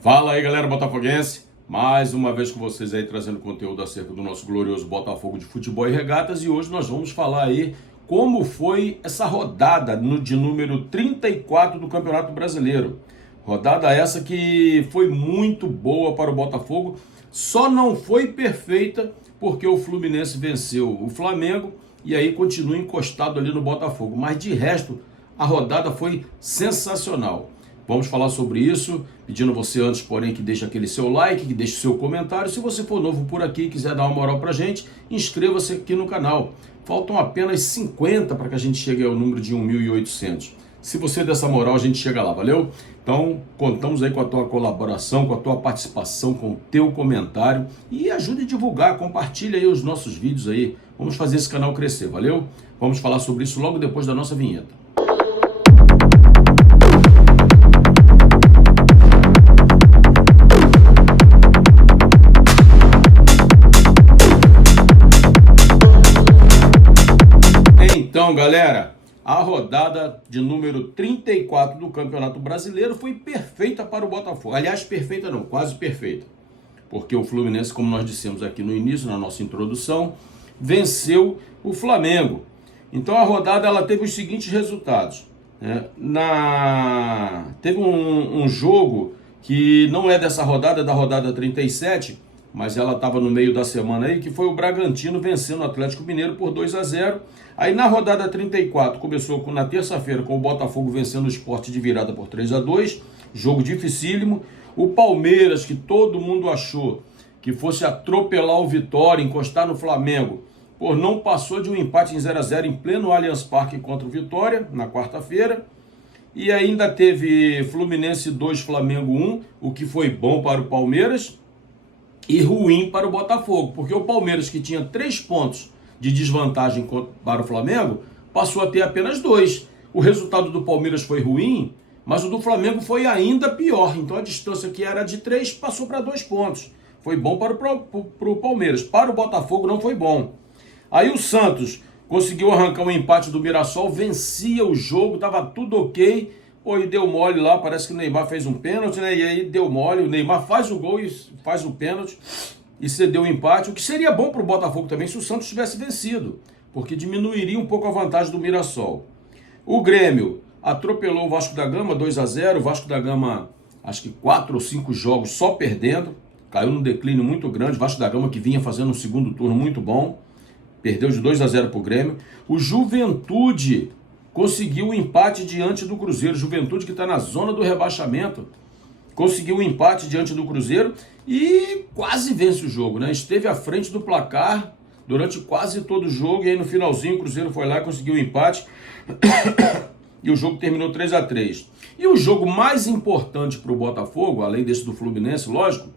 Fala aí, galera botafoguense, mais uma vez com vocês aí trazendo conteúdo acerca do nosso glorioso Botafogo de futebol e regatas, e hoje nós vamos falar aí como foi essa rodada de número 34 do Campeonato Brasileiro. Rodada essa que foi muito boa para o Botafogo, só não foi perfeita porque o Fluminense venceu o Flamengo e aí continua encostado ali no Botafogo, mas de resto a rodada foi sensacional. Vamos falar sobre isso, pedindo você antes, porém, que deixe aquele seu like, que deixe seu comentário. Se você for novo por aqui e quiser dar uma moral pra gente, inscreva-se aqui no canal. Faltam apenas 50 para que a gente chegue ao número de 1.800. Se você der essa moral, a gente chega lá, valeu? Então, contamos aí com a tua colaboração, com a tua participação, com o teu comentário e ajude a divulgar, compartilha aí os nossos vídeos aí. Vamos fazer esse canal crescer, valeu? Vamos falar sobre isso logo depois da nossa vinheta. Então, galera, a rodada de número 34 do Campeonato Brasileiro foi perfeita para o Botafogo. Aliás, perfeita não, quase perfeita. Porque o Fluminense, como nós dissemos aqui no início, na nossa introdução, venceu o Flamengo. Então a rodada ela teve os seguintes resultados. Teve um jogo que não é dessa rodada, é da rodada 37, mas ela estava no meio da semana aí, que foi o Bragantino vencendo o Atlético Mineiro por 2-0. Aí na rodada 34, começou na terça-feira com o Botafogo vencendo o Sport de virada por 3-2, jogo dificílimo. O Palmeiras, que todo mundo achou que fosse atropelar o Vitória, encostar no Flamengo, não passou de um empate em 0-0 em pleno Allianz Parque contra o Vitória, na quarta-feira. E ainda teve Fluminense 2, Flamengo 1, o que foi bom para o Palmeiras e ruim para o Botafogo, porque o Palmeiras, que tinha 3 pontos de desvantagem para o Flamengo, passou a ter apenas 2. O resultado do Palmeiras foi ruim, mas o do Flamengo foi ainda pior. Então a distância que era de 3 passou para 2 pontos. Foi bom para o Palmeiras. Para o Botafogo não foi bom. Aí o Santos conseguiu arrancar um empate do Mirassol, vencia o jogo, estava tudo ok. E deu mole lá, parece que o Neymar fez um pênalti, né? E aí deu mole, o Neymar faz o gol e faz o pênalti e cedeu o empate, o que seria bom para o Botafogo também se o Santos tivesse vencido, porque diminuiria um pouco a vantagem do Mirassol. O Grêmio atropelou o Vasco da Gama 2-0, o Vasco da Gama acho que 4 ou 5 jogos só perdendo, caiu num declínio muito grande, o Vasco da Gama que vinha fazendo um segundo turno muito bom, perdeu de 2-0 para o Grêmio. O Juventude conseguiu um empate diante do Cruzeiro, Juventude que está na zona do rebaixamento, conseguiu um empate diante do Cruzeiro e quase vence o jogo, né? Esteve à frente do placar durante quase todo o jogo e aí no finalzinho o Cruzeiro foi lá e conseguiu um empate e o jogo terminou 3-3. E o jogo mais importante para o Botafogo, além desse do Fluminense, lógico,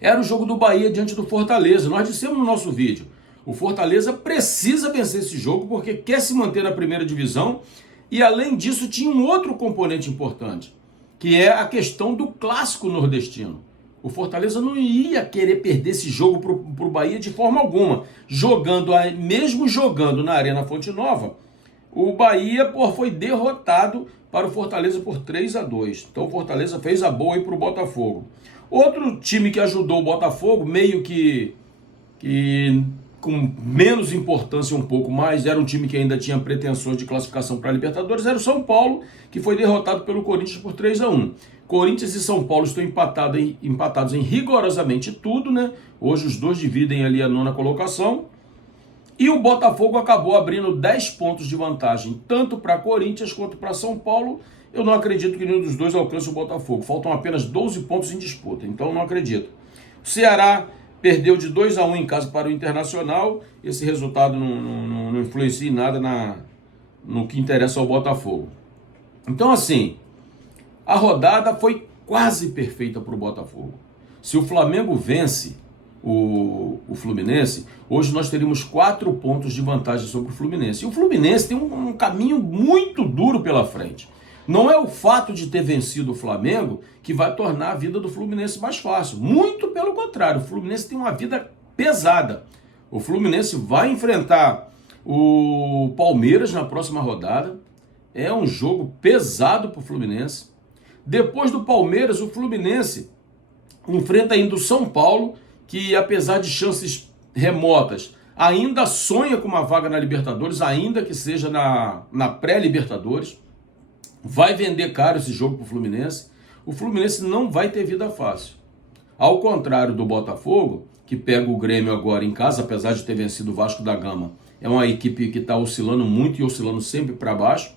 era o jogo do Bahia diante do Fortaleza. Nós dissemos no nosso vídeo, o Fortaleza precisa vencer esse jogo porque quer se manter na primeira divisão e além disso tinha um outro componente importante, que é a questão do clássico nordestino. O Fortaleza não ia querer perder esse jogo para o Bahia de forma alguma. Mesmo jogando na Arena Fonte Nova, o Bahia foi derrotado para o Fortaleza por 3-2. Então o Fortaleza fez a boa aí para o Botafogo. Outro time que ajudou o Botafogo, meio que com menos importância um pouco mais, era um time que ainda tinha pretensões de classificação para a Libertadores, era o São Paulo, que foi derrotado pelo Corinthians por 3-1. Corinthians e São Paulo estão empatados em rigorosamente tudo, né? Hoje os dois dividem ali a 9ª colocação. E o Botafogo acabou abrindo 10 pontos de vantagem, tanto para Corinthians quanto para São Paulo. Eu não acredito que nenhum dos dois alcance o Botafogo. Faltam apenas 12 pontos em disputa, então não acredito. O Ceará perdeu de 2-1 em casa para o Internacional. Esse resultado não influencia em nada no que interessa ao Botafogo. Então, assim, a rodada foi quase perfeita para o Botafogo. Se o Flamengo vence o Fluminense, hoje nós teríamos 4 pontos de vantagem sobre o Fluminense. E o Fluminense tem um caminho muito duro pela frente. Não é o fato de ter vencido o Flamengo que vai tornar a vida do Fluminense mais fácil. Muito pelo contrário, o Fluminense tem uma vida pesada. O Fluminense vai enfrentar o Palmeiras na próxima rodada. É um jogo pesado para o Fluminense. Depois do Palmeiras, o Fluminense enfrenta ainda o São Paulo, que apesar de chances remotas, ainda sonha com uma vaga na Libertadores, ainda que seja na pré-Libertadores. Vai vender caro esse jogo para o Fluminense. O Fluminense não vai ter vida fácil. Ao contrário do Botafogo, que pega o Grêmio agora em casa, apesar de ter vencido o Vasco da Gama, é uma equipe que está oscilando muito e oscilando sempre para baixo.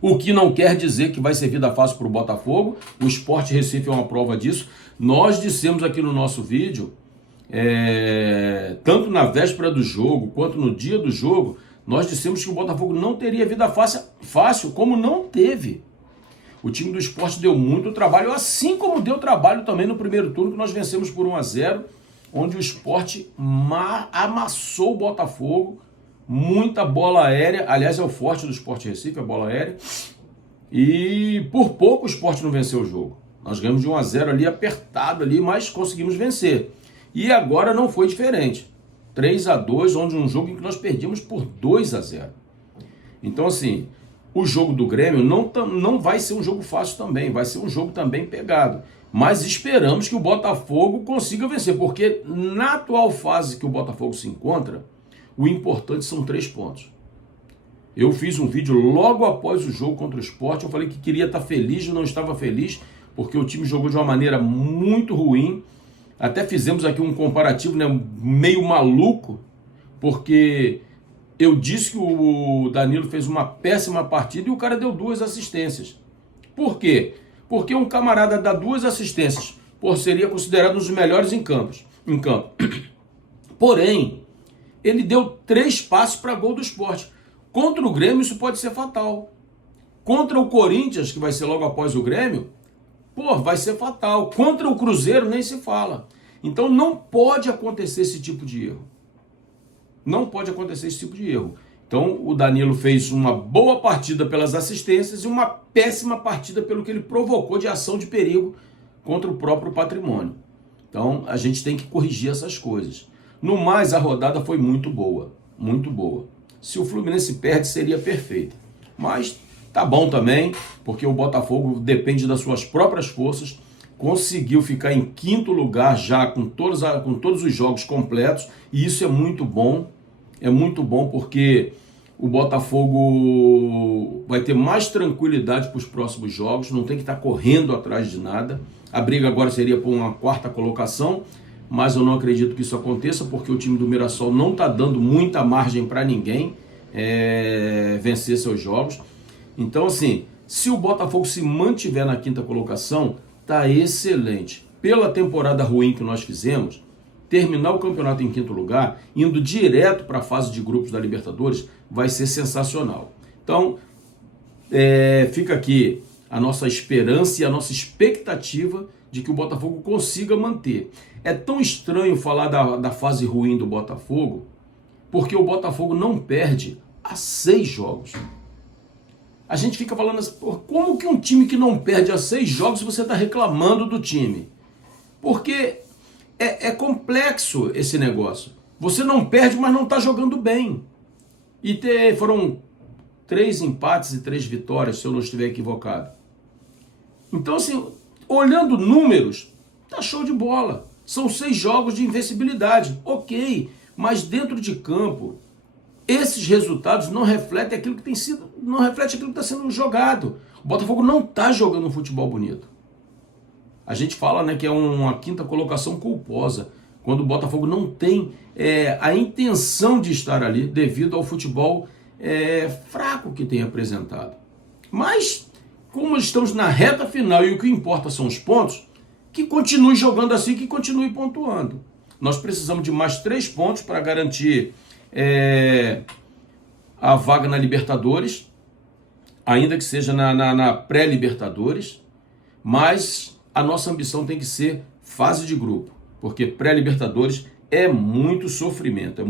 O que não quer dizer que vai ser vida fácil para o Botafogo. O Sport Recife é uma prova disso. Nós dissemos aqui no nosso vídeo, tanto na véspera do jogo quanto no dia do jogo, nós dissemos que o Botafogo não teria vida fácil, como não teve. O time do Sport deu muito trabalho, assim como deu trabalho também no primeiro turno, que nós vencemos por 1-0, onde o Sport amassou o Botafogo, muita bola aérea, aliás é o forte do Sport Recife, a bola aérea, e por pouco o Sport não venceu o jogo. Nós ganhamos de 1-0 ali, apertado ali, mas conseguimos vencer. E agora não foi diferente. 3-2, onde um jogo em que nós perdíamos por 2-0. Então assim, o jogo do Grêmio não vai ser um jogo fácil também, vai ser um jogo também pegado. Mas esperamos que o Botafogo consiga vencer, porque na atual fase que o Botafogo se encontra, o importante são 3 pontos. Eu fiz um vídeo logo após o jogo contra o Sport, eu falei que queria estar feliz, eu não estava feliz, porque o time jogou de uma maneira muito ruim. Até fizemos aqui um comparativo, né, meio maluco, porque eu disse que o Danilo fez uma péssima partida e o cara deu 2 assistências. Por quê? Porque um camarada dá 2 assistências, seria considerado um dos melhores em campo. Porém, ele deu 3 passes para gol do Sport. Contra o Grêmio isso pode ser fatal. Contra o Corinthians, que vai ser logo após o Grêmio, vai ser fatal. Contra o Cruzeiro nem se fala. Então não pode acontecer esse tipo de erro. Não pode acontecer esse tipo de erro. Então o Danilo fez uma boa partida pelas assistências e uma péssima partida pelo que ele provocou de ação de perigo contra o próprio patrimônio. Então a gente tem que corrigir essas coisas. No mais, a rodada foi muito boa. Muito boa. Se o Fluminense perde, seria perfeito. Mas tá bom também, porque o Botafogo depende das suas próprias forças, conseguiu ficar em 5º lugar já com todos os jogos completos, e isso é muito bom porque o Botafogo vai ter mais tranquilidade para os próximos jogos, não tem que estar correndo atrás de nada. A briga agora seria por uma 4ª colocação, mas eu não acredito que isso aconteça, porque o time do Mirassol não está dando muita margem para ninguém vencer seus jogos. Então, assim, se o Botafogo se mantiver na 5ª colocação, tá excelente. Pela temporada ruim que nós fizemos, terminar o campeonato em 5º lugar, indo direto para a fase de grupos da Libertadores, vai ser sensacional. Então, fica aqui a nossa esperança e a nossa expectativa de que o Botafogo consiga manter. É tão estranho falar da fase ruim do Botafogo, porque o Botafogo não perde há 6 jogos. A gente fica falando assim, como que um time que não perde há 6 jogos você está reclamando do time? Porque é complexo esse negócio. Você não perde, mas não está jogando bem. E foram 3 empates e 3 vitórias, se eu não estiver equivocado. Então, assim, olhando números, tá show de bola. São 6 jogos de invencibilidade. Ok, mas dentro de campo, esses resultados não refletem aquilo que está sendo jogado. O Botafogo não está jogando um futebol bonito. A gente fala, né, que é uma 5ª colocação culposa, quando o Botafogo não tem a intenção de estar ali devido ao futebol fraco que tem apresentado. Mas, como estamos na reta final e o que importa são os pontos, que continue jogando assim, que continue pontuando. Nós precisamos de mais 3 pontos para garantir a vaga na Libertadores, ainda que seja na pré-Libertadores, mas a nossa ambição tem que ser fase de grupo, porque pré-Libertadores é muito sofrimento,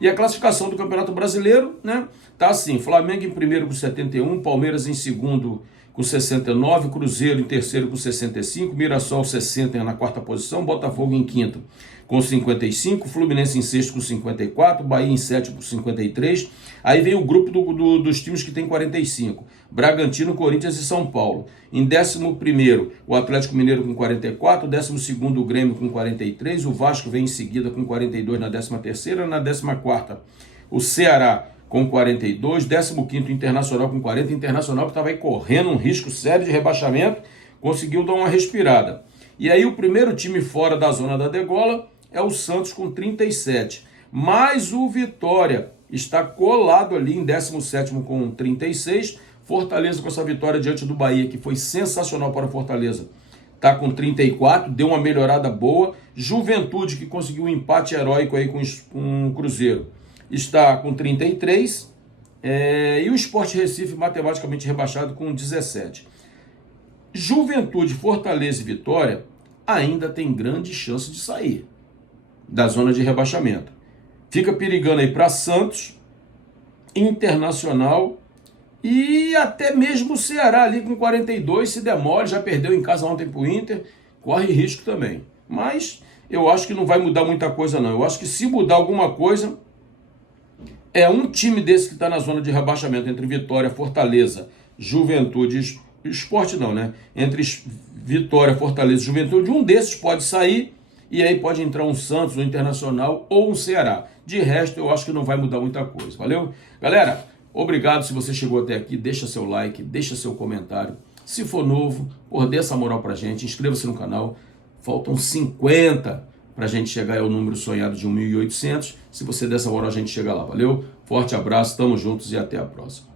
E a classificação do Campeonato Brasileiro, né, tá assim, Flamengo em primeiro com 71, Palmeiras em segundo com com 69, Cruzeiro em terceiro com 65, Mirassol 60 na quarta posição, Botafogo em quinto com 55, Fluminense em sexto com 54, Bahia em sétimo com 53, aí vem o grupo dos times que tem 45, Bragantino, Corinthians e São Paulo. Em 11º, o Atlético Mineiro com 44, 12º o Grêmio com 43, o Vasco vem em seguida com 42 na 13ª, na 14ª o Ceará com 42, 15º Internacional com 40, Internacional que estava aí correndo um risco sério de rebaixamento, conseguiu dar uma respirada. E aí o primeiro time fora da zona da degola é o Santos com 37, mas o Vitória está colado ali em 17º com 36, Fortaleza com essa vitória diante do Bahia, que foi sensacional para o Fortaleza, está com 34, deu uma melhorada boa, Juventude que conseguiu um empate heróico aí com o Cruzeiro, está com 33, e o Sport Recife matematicamente rebaixado com 17. Juventude, Fortaleza e Vitória ainda tem grande chance de sair da zona de rebaixamento. Fica perigando aí para Santos, Internacional e até mesmo o Ceará ali com 42, se demora, já perdeu em casa ontem para o Inter, corre risco também. Mas eu acho que não vai mudar muita coisa não. Eu acho que se mudar alguma coisa, é um time desse que está na zona de rebaixamento, entre Vitória, Fortaleza, Juventude, Sport não, né? Entre Vitória, Fortaleza e Juventude, um desses pode sair e aí pode entrar um Santos, um Internacional ou um Ceará. De resto, eu acho que não vai mudar muita coisa, valeu? Galera, obrigado se você chegou até aqui, deixa seu like, deixa seu comentário. Se for novo, dê essa moral pra gente, inscreva-se no canal. Faltam 50 para a gente chegar ao número sonhado de 1.800. Se você der essa moral, a gente chega lá, valeu? Forte abraço, tamo juntos e até a próxima.